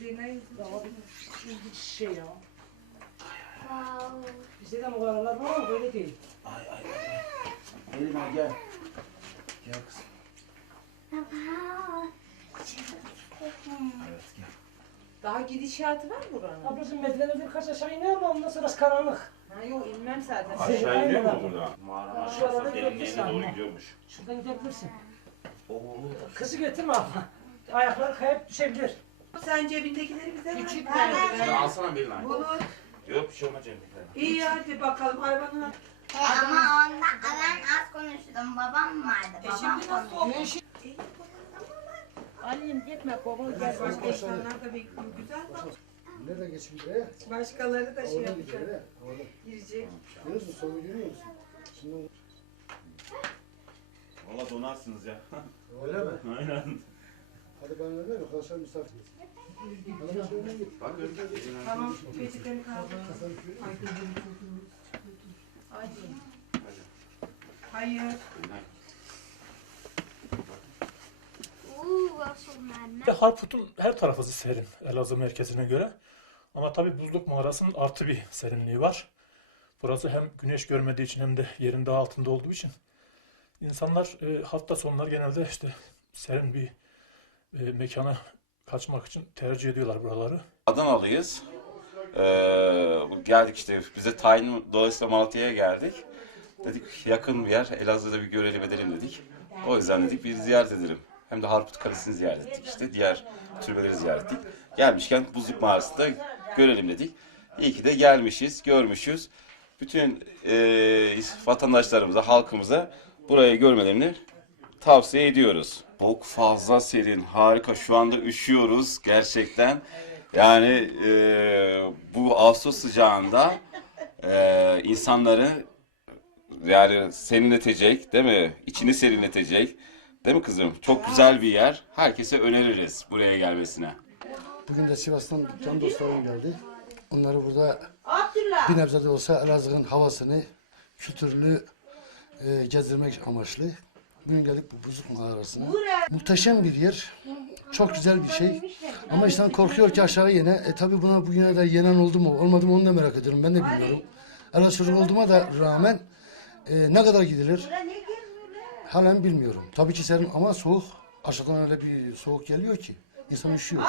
Yine Daha bir ilginç şey ya. Wow. Bizde de mağaralar var ama böyle değil. Ay ay ay. Elime gel. Gel kızım. Wow. Evet gel. daha gidişatı var mı buranın? Ablacığım Medine'de birkaç aşağı iner ama ondan sonra karanlık. Ha yok inmem zaten. Aşağı iniyor mu Aynen. buradan? Mağaranın aşağısı bir derinliğine doğru gidiyormuş. Şuradan gidebilirsin. Oo. Kızı götürme abla. Ayakları kayıp düşebilir. Sen cebindekileri bize ver. Küçük nerede? Şunu alsana bir lan. Bulut. Yok bir şey olmaz cebimdekilerine. İyi hadi bakalım arabanı. E ama onda ben az konuştum. Babam vardı. E Babam şimdi nasıl oldu? Ali'm gitme baba gel. Başka insanlar da bekliyor. Güzel bak. Nerede geçin buraya? Başkaları da şey yapacak. Orada. Girecek. Görüyor musun? Sonu görüyor musun? Şimdi Valla donarsınız ya. öyle mi? Aynen. Hadi ben öyle mi? Konuşalım misafiriz. Hadi ben şöyle git. Bak Tamam. Peçeteni kaldır. Hayır. Harput'un her tarafı serin Elazığ merkezine göre. Ama tabi buzluk mağarasının artı bir serinliği var. Burası hem güneş görmediği için hem de yerin daha altında olduğu için insanlar e, hafta sonları genelde işte serin bir e, mekana kaçmak için tercih ediyorlar buraları. Adanalıyız. Ee, geldik işte bize tayin dolayısıyla Malatya'ya geldik. Dedik yakın bir yer Elazığ'da bir görelim edelim dedik. O yüzden dedik bir ziyaret edelim. Hem de Harput Kalesi'ni ziyaret ettik işte. Diğer türbeleri ziyaret ettik. Gelmişken Buzluk Mağarası'nı da görelim dedik. İyi ki de gelmişiz, görmüşüz. Bütün e, vatandaşlarımıza, halkımıza burayı görmelerini tavsiye ediyoruz. Çok fazla serin, harika. Şu anda üşüyoruz gerçekten. Yani e, bu Ağustos sıcağında e, insanları yani serinletecek, değil mi? İçini serinletecek. Değil mi kızım? Çok güzel bir yer. Herkese öneririz buraya gelmesine. Bugün de Sivas'tan can dostlarım geldi. Onları burada bir nebze de olsa Elazığ'ın havasını, kültürünü e, gezdirmek amaçlı. Bugün geldik bu buzluk mağarasına. Muhteşem bir yer. Çok güzel bir şey. Ama insan korkuyor ki aşağı yene. E tabi buna bugüne de yenen oldu mu olmadı mı onu da merak ediyorum. Ben de bilmiyorum. Elazığ çocuk olduğuma da rağmen e, ne kadar gidilir halen bilmiyorum. Tabii ki serin ama soğuk. Aşağıdan öyle bir soğuk geliyor ki insan üşüyor.